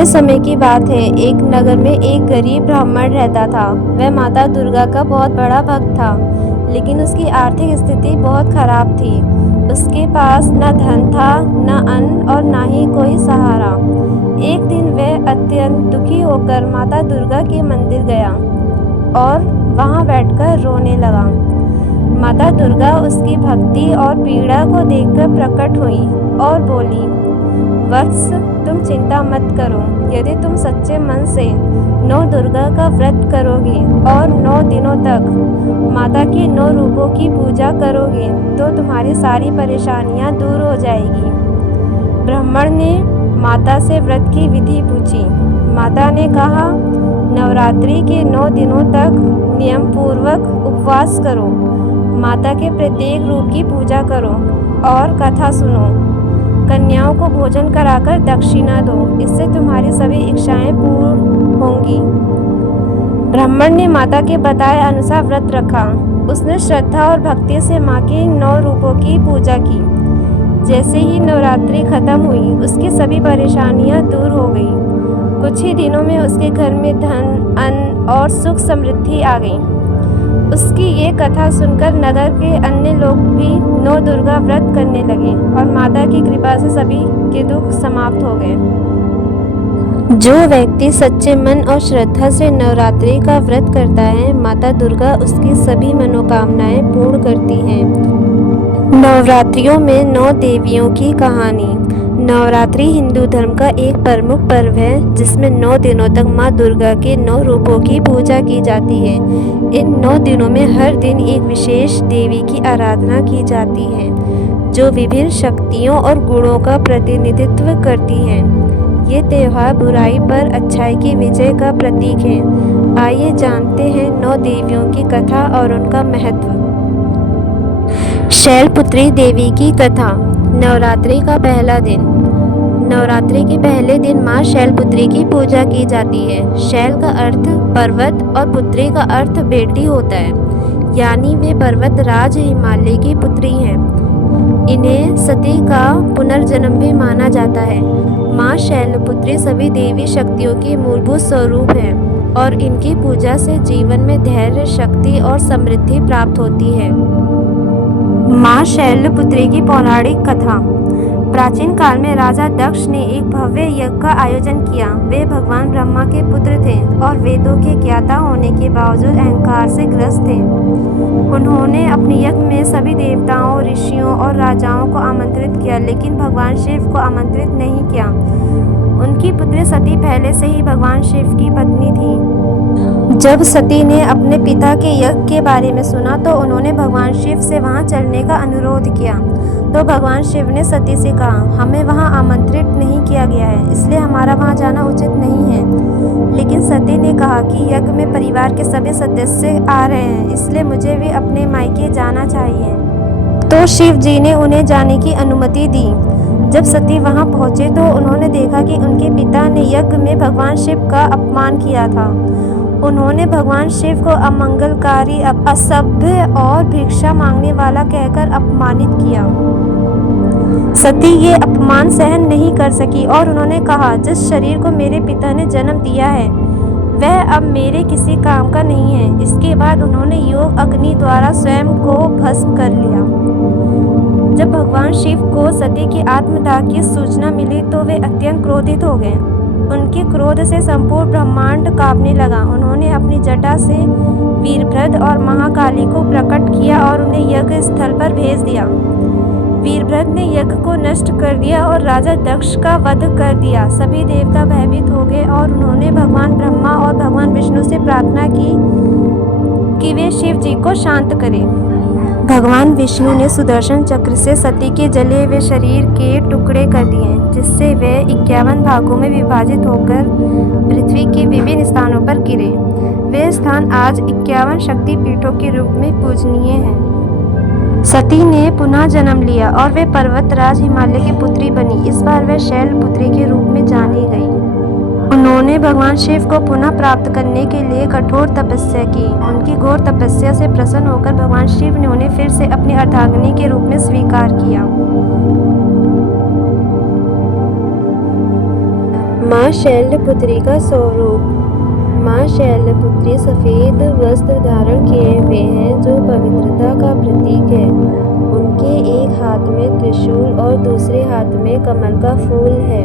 पुराने समय की बात है। एक नगर में एक गरीब ब्राह्मण रहता था। वह माता दुर्गा का बहुत बड़ा भक्त था, लेकिन उसकी आर्थिक स्थिति बहुत खराब थी। उसके पास न धन था, न अन्न और न ही कोई सहारा। एक दिन वह अत्यंत दुखी होकर माता दुर्गा के मंदिर गया और वहां बैठकर रोने लगा। माता दुर्गा उसकी भक्ति और पीड़ा को देखकर प्रकट हुई और बोली, वत्स, तुम चिंता मत करो। यदि तुम सच्चे मन से नौ दुर्गा का व्रत करोगे और 9 दिनों तक माता के 9 रूपों की पूजा करोगे तो तुम्हारी सारी परेशानियां दूर हो जाएगी। ब्राह्मण ने माता से व्रत की विधि पूछी। माता ने कहा, नवरात्रि के 9 दिनों तक नियम पूर्वक उपवास करो, माता के प्रत्येक रूप की पूजा करो और कथा सुनो। कन्याओं को भोजन कराकर दक्षिणा दो, इससे तुम्हारी सभी इच्छाएं पूर्ण होंगी। ब्राह्मण ने माता के बताए अनुसार व्रत रखा। उसने श्रद्धा और भक्ति से माँ के 9 रूपों की पूजा की। जैसे ही नवरात्रि खत्म हुई, उसकी सभी परेशानियां दूर हो गई। कुछ ही दिनों में उसके घर में धन, अन्न और सुख समृद्धि आ गई। उसकी ये कथा सुनकर नगर के अन्य लोग भी 9 दुर्गा व्रत करने लगे और माता की कृपा से सभी के दुख समाप्त हो गए। जो व्यक्ति सच्चे मन और श्रद्धा से नवरात्रि का व्रत करता है, माता दुर्गा उसकी सभी मनोकामनाएं पूर्ण करती हैं। नवरात्रियों में 9 देवियों की कहानी। नवरात्रि हिंदू धर्म का एक प्रमुख पर्व है, जिसमें 9 दिनों तक माँ दुर्गा के 9 रूपों की पूजा की जाती है। इन 9 दिनों में हर दिन एक विशेष देवी की आराधना की जाती है, जो विभिन्न शक्तियों और गुणों का प्रतिनिधित्व करती है। ये त्योहार बुराई पर अच्छाई की विजय का प्रतीक है। आइए जानते हैं 9 देवियों की कथा और उनका महत्व। शैलपुत्री देवी की कथा। नवरात्रि का पहला दिन। नवरात्रि के पहले दिन माँ शैलपुत्री की पूजा की जाती है। शैल का अर्थ पर्वत और पुत्री का अर्थ बेटी होता है, यानी वे पर्वत राज हिमालय की पुत्री हैं। इन्हें सती का पुनर्जन्म भी माना जाता है। माँ शैलपुत्री सभी देवी शक्तियों की मूलभूत स्वरूप है और इनकी पूजा से जीवन में धैर्य, शक्ति और समृद्धि प्राप्त होती है। माँ शैलपुत्री की पौराणिक कथा। प्राचीन काल में राजा दक्ष ने एक भव्य यज्ञ का आयोजन किया। वे भगवान ब्रह्मा के पुत्र थे और वेदों के ज्ञाता होने के बावजूद अहंकार से ग्रस्त थे। उन्होंने अपने यज्ञ में सभी देवताओं, ऋषियों और राजाओं को आमंत्रित किया, लेकिन भगवान शिव को आमंत्रित नहीं किया। उनकी पुत्री सती पहले से ही भगवान शिव की पत्नी थी। जब सती ने अपने पिता के यज्ञ के बारे में सुना तो उन्होंने भगवान शिव से वहां चलने का अनुरोध किया। तो भगवान शिव ने सती से कहा, हमें वहां आमंत्रित नहीं किया गया है, इसलिए हमारा वहां जाना उचित नहीं है। लेकिन सती ने कहा कि यज्ञ में परिवार के सभी सदस्य आ रहे हैं, इसलिए मुझे भी अपने मायके जाना चाहिए। तो शिव जी ने उन्हें जाने की अनुमति दी। जब सती वहां पहुंचे तो उन्होंने देखा कि उनके पिता ने यज्ञ में भगवान शिव का अपमान किया था। उन्होंने भगवान शिव को अमंगलकारी, असभ्य और भिक्षा मांगने वाला कहकर अपमानित किया। सती ये अपमान सहन नहीं कर सकी और उन्होंने कहा, जिस शरीर को मेरे पिता ने जन्म दिया है वह अब मेरे किसी काम का नहीं है। इसके बाद उन्होंने योग अग्नि द्वारा स्वयं को भस्म कर लिया। जब भगवान शिव को सती की आत्मदाह की सूचना मिली तो वे अत्यंत क्रोधित हो गए। उनके क्रोध से संपूर्ण ब्रह्मांड कांपने लगा। उन्होंने अपनी जटा से वीरभद्र और महाकाली को प्रकट किया और उन्हें यज्ञ स्थल पर भेज दिया। वीरभद्र ने यज्ञ को नष्ट कर दिया और राजा दक्ष का वध कर दिया। सभी देवता भयभीत हो गए और उन्होंने भगवान ब्रह्मा और भगवान विष्णु से प्रार्थना की कि वे शिव जी को शांत करें। भगवान विष्णु ने सुदर्शन चक्र से सती के जले हुए शरीर के टुकड़े कर दिए, जिससे वे 51 भागों में विभाजित होकर पृथ्वी के विभिन्न स्थानों पर गिरे। वे स्थान आज 51 शक्ति पीठों के रूप में पूजनीय हैं। सती ने पुनः जन्म लिया और वे पर्वतराज हिमालय की पुत्री बनी। इस बार वे शैलपुत्री के रूप में जानी गई। उन्होंने भगवान शिव को पुनः प्राप्त करने के लिए कठोर तपस्या की। उनकी घोर तपस्या से प्रसन्न होकर भगवान शिव ने उन्हें फिर से अपनी अर्धांगिनी के रूप में स्वीकार किया। माँ शैलपुत्री का स्वरूप। माँ शैलपुत्री सफ़ेद वस्त्र धारण किए हुए हैं जो पवित्रता का प्रतीक है। उनके एक हाथ में त्रिशूल और दूसरे हाथ में कमल का फूल है।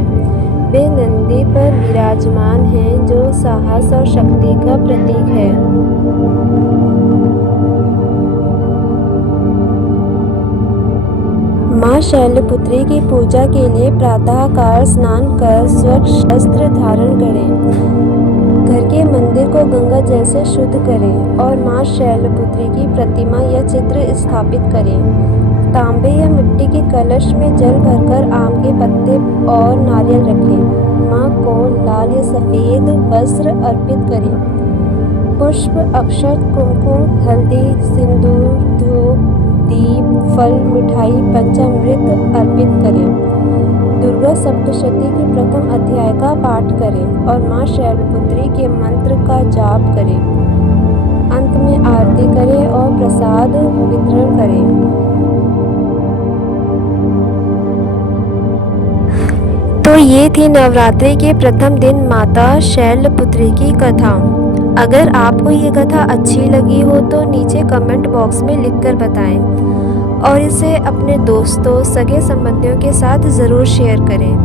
वे नंदी पर विराजमान हैं जो साहस और शक्ति का प्रतीक है। माँ शैलपुत्री की पूजा के लिए प्रातःकाल स्नान कर स्वच्छ वस्त्र धारण करें। घर के मंदिर को गंगा जल से शुद्ध करें और माँ शैलपुत्री की प्रतिमा या चित्र स्थापित करें। तांबे या मिट्टी के कलश में जल भरकर आम के पत्ते और नारियल रखें। माँ को लाल या सफ़ेद वस्त्र अर्पित करें। पुष्प, अक्षत, कुमकुम, हल्दी, सिंदूर, धूप, दीप, फल, मिठाई, पंचामृत अर्पित करें। दुर्गा सप्तशती के प्रथम अध्याय का पाठ करें और माँ शैलपुत्री के मंत्र का जाप करें। अंत में आरती करें और प्रसाद वितरण करें। तो ये थी नवरात्रि के प्रथम दिन माता शैलपुत्री की कथा। अगर आपको ये कथा अच्छी लगी हो तो नीचे कमेंट बॉक्स में लिखकर बताएं और इसे अपने दोस्तों, सगे संबंधियों के साथ ज़रूर शेयर करें।